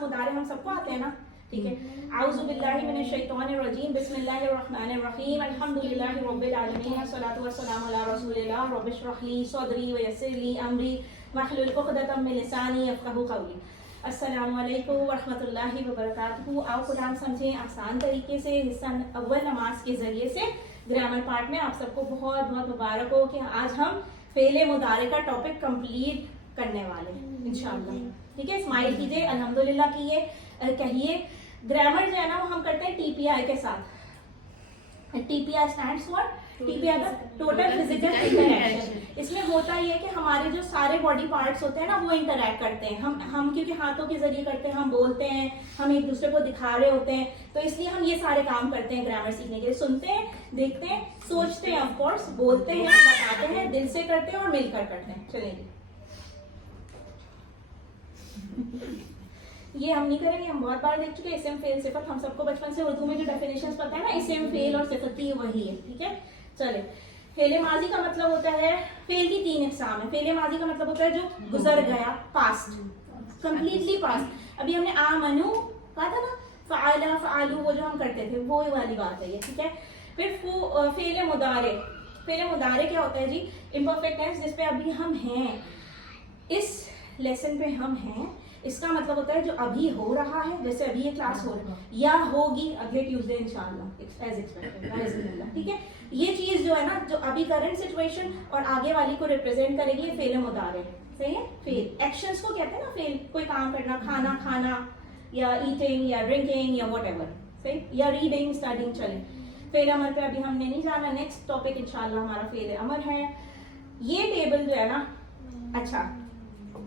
पास मुदारे हम सबको आते हैं ना, ठीक है। आऊज़ु बिल्लाहि मिनश शैतानिर रजीम, बिस्मिल्लाहिर रहमानिर रहीम, अल्हम्दुलिल्लाहि रब्बिल आलमीन, अस्सलातु वस्सलामु अला रसूलिल्लाह, रब्बिश रह ली सदरी व यस्सिर ली अमरी वहलुल उक़दतम मिन लिसानी यफ़क़हू क़ौली। अस्सलामु अलैकुम व रहमतुल्लाहि व बरकातुहू। आओ कुरान समझें आसान तरीके से। हिस्सा अव्वल नमाज के ज़रिए से ग्रामर पार्ट में आप सबको बहुत बहुत मुबारक हो कि आज हम फ़ेल मुदारे का टॉपिक कंप्लीट करने वाले हैं इंशाअल्लाह, ठीक है। स्माइल कीजिए, अल्हम्दुलिल्लाह कीजिए, कहिए। ग्रामर जो है ना वो हम करते हैं टीपीआई के साथ। टीपीआई स्टैंड्स फॉर टीपीआई का टोटल फिजिकल इंटरैक्शन। इसमें होता ये है कि हमारे जो सारे बॉडी पार्ट्स होते हैं ना वो इंटरैक्ट करते हैं। हम क्योंकि हाथों के जरिए करते हैं, हम बोलते हैं, हम एक दूसरे को दिखा रहे होते हैं, तो इसलिए हम ये सारे काम करते हैं ग्रामर सीखने के लिए। सुनते हैं, देखते हैं, सोचते हैं, ऑफकोर्स बोलते हैं, बताते हैं, दिल से करते हैं और मिलकर करते हैं। चलेंगे, ये हम नहीं करेंगे, हम बहुत बार देख चुके हैं। इस्म फेल सिफत हम सबको बचपन से उर्दू में जो डेफिनेशंस पता है ना, इस्म फेल और सिफत की वही है, ठीक है। चले, फेल माजी का मतलब होता है, फेल की 3 इकसाम है। फेल माजी का मतलब होता है जो गुजर गया, पास्ट, कंप्लीटली पास्ट। अभी हमने आमनु कहा था ना, फ़अला फ़अलू, वो जो हम करते थे वो वाली बात है ये, ठीक है। फिर फेल मुदारे। फेल मुदारे क्या होता है जी? इम्परफेक्ट टेंस, जिसपे अभी हम हैं, इस लेसन पे हम हैं। इसका मतलब होता है जो अभी हो रहा है, जैसे अभी ये क्लास हो रही है या होगी अगले ट्यूसडे इंशाल्लाह एज एक्सपेक्टेड, ठीक है। ये चीज जो है ना, जो अभी करंट सिचुएशन और आगे वाली को रिप्रेजेंट करेगी, ये फेल मुदारे, सही है। फेल एक्शंस को कहते हैं ना, फेल कोई काम करना, खाना खाना या ईटिंग या ड्रिंकिंग या व्हाटएवर, सही, या रीडिंग स्टडिंग। चले, फेल अमर पे अभी हमने नहीं जाना, नेक्स्ट टॉपिक इंशाल्लाह हमारा फेल अमर है। ये टेबल जो है ना, अच्छा,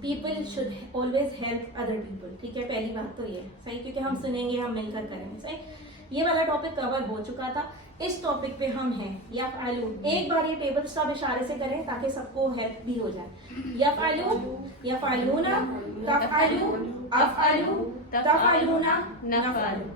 people should always help other people, ठीक है। पहली बात तो ये सही, क्योंकि हम सुनेंगे, हम मिलकर करेंगे, सही। ये वाला टॉपिक कवर हो चुका था। इस टॉपिक पे हम हैं यफ़अलू। एक बार ये टेबल सब इशारे से करें ताकि सबको हेल्प भी हो जाए। यफ़अलू, यफ़अलूना, तफ़अलू, अफ़अलू, तफ़अलूना, नफ़अलू।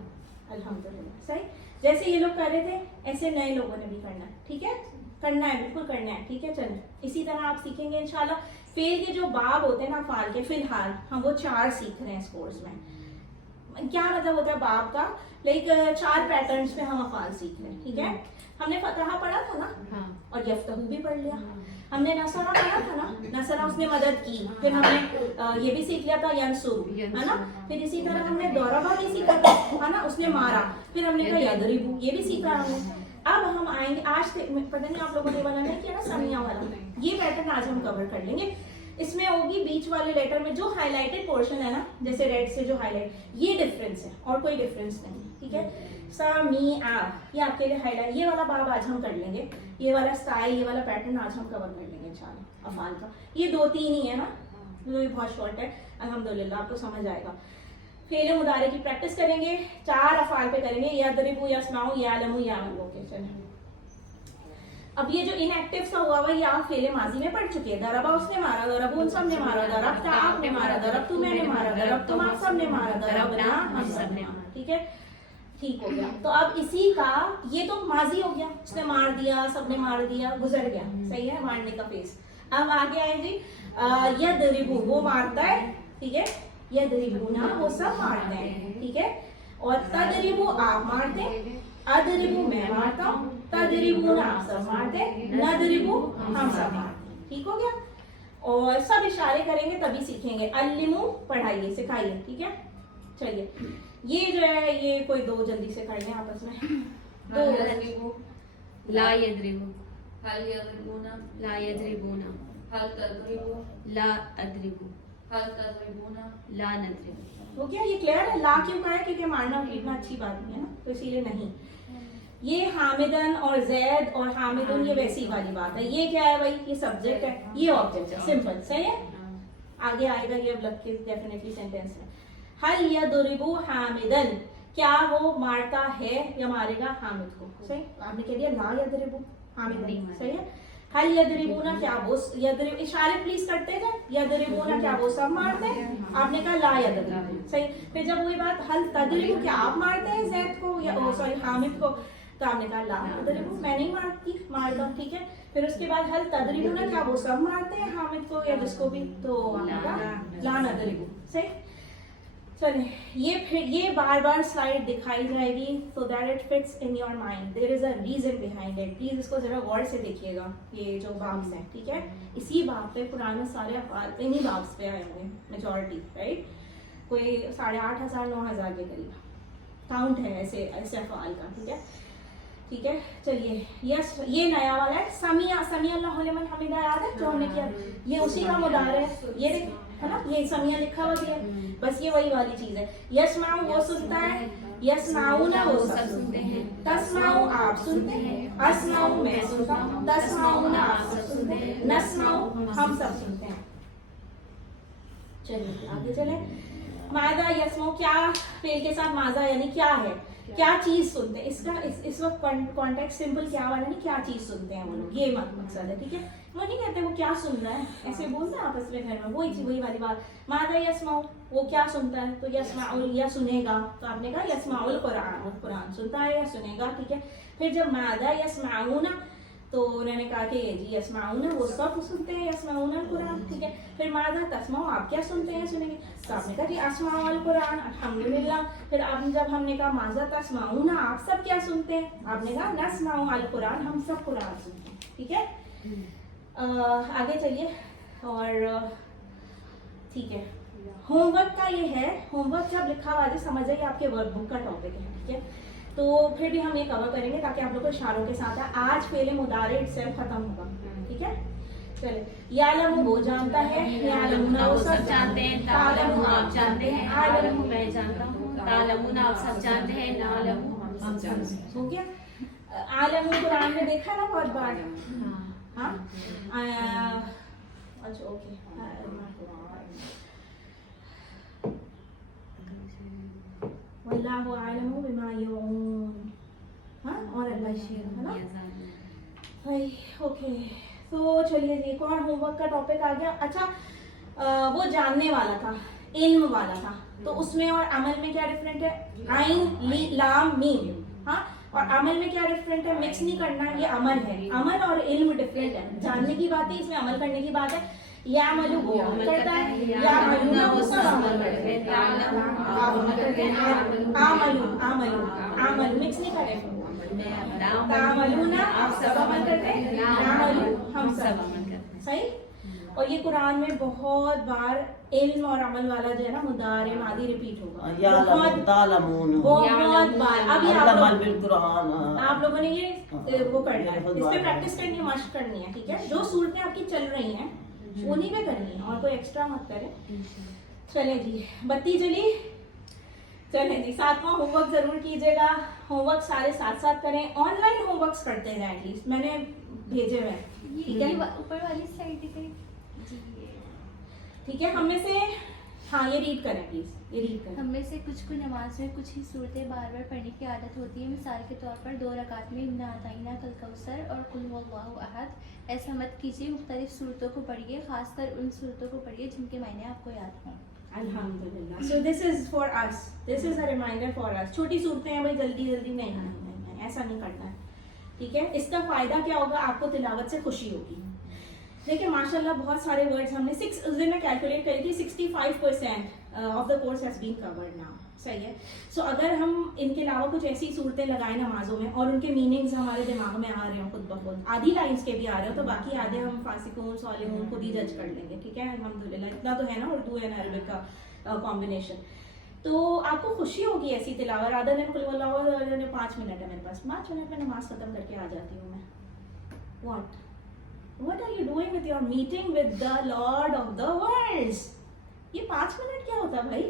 अल्हम्दुलिल्लाह, सही। जैसे ये लोग कर रहे थे ऐसे नए लोगों ने भी करना है, ठीक है, करना है, बिल्कुल करना है, ठीक है। चलो, इसी तरह आप सीखेंगे इंशाल्लाह। फेल के जो बाब होते हैं ना फाल के, फिलहाल हम वो 4 सीख रहे हैं इस कोर्स में। क्या मतलब होता है बाब का? लाइक 4 पैटर्न्स पे हम अफाल सीख रहे हैं, ठीक है। हमने फतहा पढ़ा था ना, और यफ्तहू भी पढ़ लिया। हमने नसरा पढ़ा था ना, नसरा उसने मदद की। फिर हमने ये भी सीख लिया था यंसुर, है ना। फिर इसी तरह हमने दौराबा भी सीखा था, है ना, उसने मारा। फिर हमने कहा यदरिबू, ये भी सीखा हमने। अब हम आएंगे, आज पता नहीं आप लोगों ने वाला नहीं किया ना, समिया वाला, ये पैटर्न आज हम कवर कर लेंगे। इसमें होगी बीच वाले लेटर में जो हाईलाइटेड पोर्शन है ना, जैसे रेड से जो हाईलाइट, ये डिफरेंस है और कोई डिफरेंस नहीं, ठीक है। समिया, ये आपके लिए हाईलाइट, ये वाला बाब आज हम कर लेंगे। ये वाला स्टाइल, ये वाला पैटर्न आज हम कवर कर लेंगे इंशाल्लाह अफाल का। ये 2-3 ही है ना, तो ये बहुत शॉर्ट है, अल्हम्दुलिल्लाह आपको समझ आएगा। फेल मुदारे की प्रैक्टिस करेंगे, 4 अफाल पे करेंगे, यदरिबू, यसमाऊ, यालमू, यामलू। ओके, चलो। अब ये जो इनएक्टिव सा हुआ हुआ, ये आप फेले माजी में पढ़ चुके हैं। दरबा उसने मारा, दरबून सब ने मारा, दरबता आपने मारा, दरबतु मैंने मारा, दरबतुम आप सब ने मारा, दरबना हम सब ने मारा, ठीक है, ठीक हो गया। तो अब इसी का, ये तो माजी हो गया, उसने मार दिया, सबने मार दिया, गुजर गया, सही है, मारने का फेस। अब आगे आए जी, यदरिबू, वो मारता है, ठीक है, यदरिबूना, वो सब मारते हैं, ठीक है। और तदरिबू, आप मारते हैं, अदरिबू, मैं मारता हूँ, तदरिबूना, आप सब मारते, नदरिबू, हम सब मारते, ठीक हो गया। और सब इशारे करेंगे तभी सीखेंगे। अल्लिमू, पढ़ाइए, सिखाइए, ठीक है। चलिए, ये जो है, ये कोई 2 जल्दी से कर लें आपस में। 2 ला यदरिबू, हल यदरिबूना, ला यदरिबूना, हल तदरिबू, ला अदरिबू, हल तदरिबूना, ला नदरिबू। हो गया, ये क्लियर है। ला क्यों कहा है? क्योंकि मारना पीटना अच्छी बात नहीं है ना, तो इसीलिए नहीं। ये हामिदन और जैद और हामिदुन, ये वैसी वाली बात है। ये क्या है भाई? ये सब्जेक्ट है, ये ऑब्जेक्ट है, सिंपल, सही है। आगे आएगा ये अब लग के डेफिनेटली सेंटेंस में। हल यदरिबू हामिदन, क्या वो मारता है या मारेगा हामिद को? सही, आपने कह दिया ला यदरिबू हामिदन, सही है। हल यदरिबूना, क्या वो यदरिब, इशारे प्लीज करते थे। यदरिबूना, क्या वो सब मारते हैं? आपने कहा ला यदरिबू, सही। फिर जब वही बात, हल तदरिबू, क्या आप मारते हैं जैद को या सॉरी हामिद को? तो आपने कहा ला तदरिबू, मैं नहीं मारती, मारता हूँ, ठीक है। फिर उसके बाद हल तदरिबूना, क्या वो सब मारते हैं हामिद को या जिसको भी? तो आपने कहा ला नदरिबू, सही। चलें, ये बार बार स्लाइड दिखाई जाएगी so that it fits in your mind. There is a reason behind it. Please इसको जरा गौर से देखिएगा. ये जो बाब्स हैं, ठीक है, इसी बाब पे कुरान में सारे अफ़आल इन्हीं बाब्स पे आए होंगे मेजॉरिटी, राइट. कोई 8,500 9,000 के करीब काउंट है ऐसे अफ़आल का, ठीक है. ठीक है, चलिए. यस, ये नया वाला है समिया. समिया अल्लाहु लिमन हमिदा याद है जो हमने किया, ये उसी का मुदारे है. ये देख, है ना, ये समिया लिखा हुआ भी है, बस ये वही वाली चीज है. यस्माउ वो सुनता है, यस्माउना वो सब सुनते हैं, तस्माउ आप सुनते हैं, अस्माउ मैं सुनता हूँ, तस्माउना आप सब सुनते हैं, नस्माउ हम सब सुनते हैं. चलिए आगे चले. मादा यस्माउ क्या फेल के साथ माजा यानी क्या है, क्या चीज सुनते हैं. इसका इस वक्त कॉन्टेक्स्ट सिंपल क्या वाला नहीं, क्या चीज सुनते हैं वो लोग, ये मकसद है, ठीक है. वो नहीं कहते वो क्या सुन रहा है, ऐसे बोलते हैं आपस में घर में, वही वाली बात. मादा यस्माउ वो क्या सुनता है, तो यस्माउल या सुनेगा, तो आपने कहा यस्माउल कुरान, कुरान सुनता है या सुनेगा, ठीक है. फिर जब मादा यस्माउना तो उन्होंने कहा कि ये जी यस्माउना वो सब सुनते हैं, यस्माउना कुरान, ठीक है. फिर मादा तस्माउ आप क्या सुनते हैं सुनेंगे, तो आपने कहा जी अस्माउल कुरान, अल्हम्दुलिल्लाह. फिर अब जब हमने कहा माजा तस्माउना आप सब क्या सुनते हैं, आपने कहा नस्माउ अल कुरान हम सब कुरान सुनते हैं, ठीक है. आगे चलिए. और ठीक है, होमवर्क का ये है. होमवर्क जब लिखा हुआ है समझ जाइए आपके वर्कबुक का टॉपिक है, ठीक है. तो फिर भी हम ये कवर करेंगे ताकि आप लोग को इशारों के साथ है. आज फेले मुदारे इटसेल्फ खत्म होगा, ठीक है. चलिए, यालमु वो जानता है, यालमुना वो सब जानते हैं, तालमु आप जानते हैं, आलमु मैं जानता हूँ, तालमुना आप सब जानते हैं, नालमु हम जानते हैं. हो गया. आलमु कुरान में देखा ना बहुत बार. हाँ, अच्छा ओके. वल्लाहु आलमु बिमा यून. हाँ, और अल्लाह शेर है ना. भाई ओके. तो चलिए जी, एक और होमवर्क का टॉपिक आ गया. अच्छा, वो जानने वाला था, इल्म वाला था, तो उसमें और अमल में क्या डिफरेंट है. आइन लाम मीम. हाँ, और अमल में क्या डिफरेंट है, मिक्स नहीं करना, ये अमल है. अमल और इल्म डिफरेंट है. जानने की बात है, इसमें अमल करने की बात है. या मलू वो अमल करता है, या मलूना वो सब अमल करते हैं, आप अमल करते हैं. आमलू मिक्स नहीं करें. तामलूना आप सब अमल करते हैं, नामलू हम सब अमल करते हैं. सही. और ये कुरान में बहुत बार इल्म और अमल वाला जो है ना मुदारे मादी रिपीट होगा बहुत बार. अभी आप लोगों ने ये वो करना है, इस पे प्रैक्टिस करनी है, मशक करनी है, ठीक है. जो सूरतें आपकी चल रही हैं उन्हीं पे करनी है, और कोई एक्स्ट्रा मत करें. चले जी, बत्ती जली. चले जी, 7वां होमवर्क जरूर कीजिएगा. होमवर्क सारे साथ साथ करें. ऑनलाइन होमवर्क्स करते हैं एटलीस्ट, मैंने भेजे हुए हैं, ठीक है. ऊपर वाली साइड दिखाई जी. ठीक है, हम में से हाँ ये रीड करें प्लीज, ये रीड करें. हम में से कुछ को नमाज में कुछ ही सूरतें बार बार पढ़ने की आदत होती है. मिसाल के तौर पर 2 रकात में इन्ना आताइना कल कौसर और कुल हुवल्लाहु अहद. ऐसा मत कीजिए, मुख्तलिफ सूरतों को पढ़िए, खासकर उन सूरतों को पढ़िए जिनके मायने आपको याद हों. अल्हम्दुलिल्लाह. So this is for us, this is a reminder for us. छोटी सूरतें हैं भाई, जल्दी जल्दी नहीं, ऐसा नहीं करना है, ठीक है. इसका फायदा क्या होगा, आपको तिलावत से खुशी होगी. देखिए माशाल्लाह बहुत सारे वर्ड्स हमने उस दिन मैं कैलकुलेट करी थी, 65% of the course has been covered now. सही है. सो अगर हम इनके अलावा कुछ ऐसी सूरतें लगाएं नमाजों में और उनके मीनिंग्स हमारे दिमाग में आ रहे हो खुद ब खुद, आधी लाइंस के भी आ रहे हो, तो बाकी आधे हम फासिकून सालिहून खुद ही जज कर लेंगे, ठीक है. अल्हम्दुलिल्लाह इतना तो है ना उर्दू एंड अरबिक का कॉम्बिनेशन. तो आपको खुशी होगी ऐसी तिलावत. राधा ने 5 मिनट है मेरे पास, 5 मिनट में नमाज खत्म करके आ जाती हूँ मैं. What are you doing with your meeting with the Lord of the worlds? ये 5 मिनट क्या होता है भाई.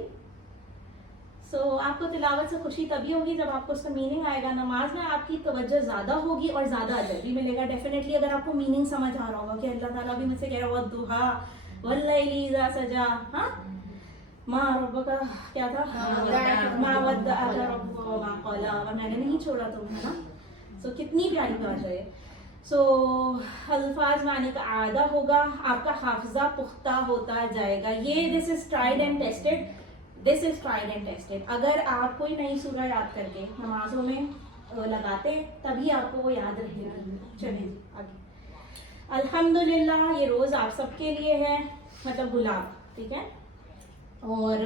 आपको तिलावत से खुशी तभी होगी जब आपको उसका मीनिंग आएगा. नमाज में आपकी तवज्जो ज़्यादा होगी और ज़्यादा अजर भी मिलेगा डेफिनेटली, अगर आपको मीनिंग समझ आ रहा होगा कि अल्लाह ताला भी मुझसे कह रहा है वद्दुहा वल्लैली इज़ा सजा. हाँ, माँ रब्बका क्या था, माँ वद्दअका रब्बुका वमा क़ला, और मैंने नहीं छोड़ा तुम्हें, है ना. कितनी प्यारी बात है. अल्फाज माने का आदा होगा, आपका हाफिजा पुख्ता होता जाएगा. ये this is tried and tested. अगर आप कोई नई सूरह याद करके नमाजों में लगाते तभी आपको वो याद रहेगी. चलिए आगे. अल्हम्दुलिल्लाह ये रोज़ आप सबके लिए है, मतलब गुलाब, ठीक है. और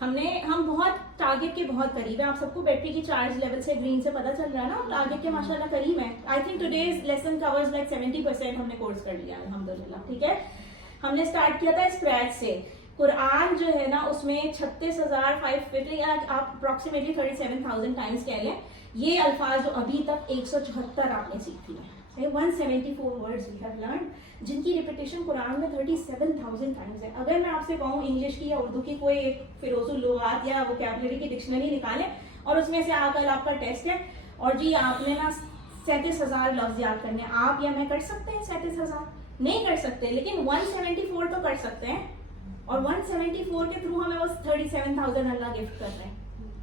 ہم بہت ٹارگیٹ کے بہت قریب ہیں. آپ سب کو بیٹری کی چارج لیول سے گرین سے پتہ چل رہا ہے نا, ٹارگیٹ کے ماشاء اللہ قریب ہے. I think today's lesson covers like 70% ہم نے کورس کر لیا الحمدللہ. ٹھیک ہے, ہم نے اسٹارٹ کیا تھا اسکریچ سے. قرآن جو ہے نا اس میں 36,550 آپ اپروکسیمیٹلی 37,000 ٹائمس کہہ لیں. یہ الفاظ جو ابھی تک 174 آپ نے سیکھ لیے, 174 words we have learned, جن کی ریپیٹیشن قرآن میں 37,000 ٹائمز ہے. اگر میں آپ سے کہوں انگلش کی یا اردو کی کوئی ایک فیروز اللغات یا ووکیبلری کی ڈکشنری نکالیں اور اس میں سے آ کر آپ کا ٹیسٹ ہے اور جی آپ نے نا 37,000 لفظ یاد کرنے, آپ یا میں کر سکتے ہیں 37,000؟ نہیں کر سکتے, لیکن 174 تو کر سکتے ہیں. اور 174 کے تھرو ہمیں وہ 37,000 اللہ گفٹ کر رہے ہیں.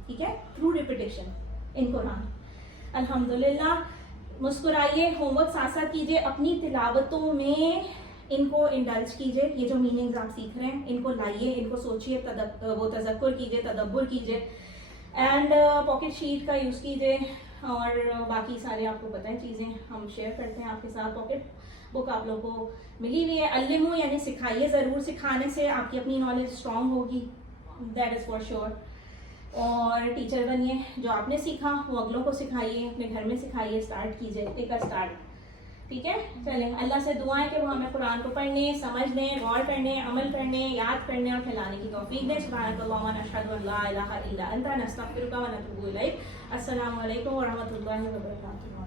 ٹھیک ہے, تھرو ریپیٹیشن ان قرآن. الحمدللہ مسکرائیے, ہوم ورک ساتھ ساتھ کیجیے, اپنی تلاوتوں میں ان کو انڈلج کیجیے. یہ جو میننگز آپ سیکھ رہے ہیں ان کو لائیے, ان کو سوچیے, وہ تذکر کیجیے, تدبر کیجیے. اینڈ پاکٹ شیٹ کا یوز کیجیے اور باقی سارے آپ کو پتہ ہے چیزیں ہم شیئر کرتے ہیں آپ کے ساتھ. پاکٹ بک آپ لوگوں کو ملی ہوئی ہے. علمو یعنی سکھائیے, ضرور سکھانے سے آپ کی اپنی نالج اسٹرانگ ہوگی, دیٹ از فار شیور. اور ٹیچر بنیے, جو آپ نے سیکھا وہ اگلوں کو سکھائیے, اپنے گھر میں سکھائیے, اسٹارٹ کیجیے, ٹیک اے اسٹارٹ. ٹھیک ہے, چلیں اللہ سے دعا ہے کہ وہ ہمیں قرآن کو پڑھنے, سمجھنے, غور کرنے, عمل کرنے, یاد کرنے اور پھیلانے کی توفیق دے. سبحانک اللہم نشہد ان لا الہ الا انت نستغفرک و نتوب الیک. السلام علیکم ورحمۃ اللہ وبرکاتہ.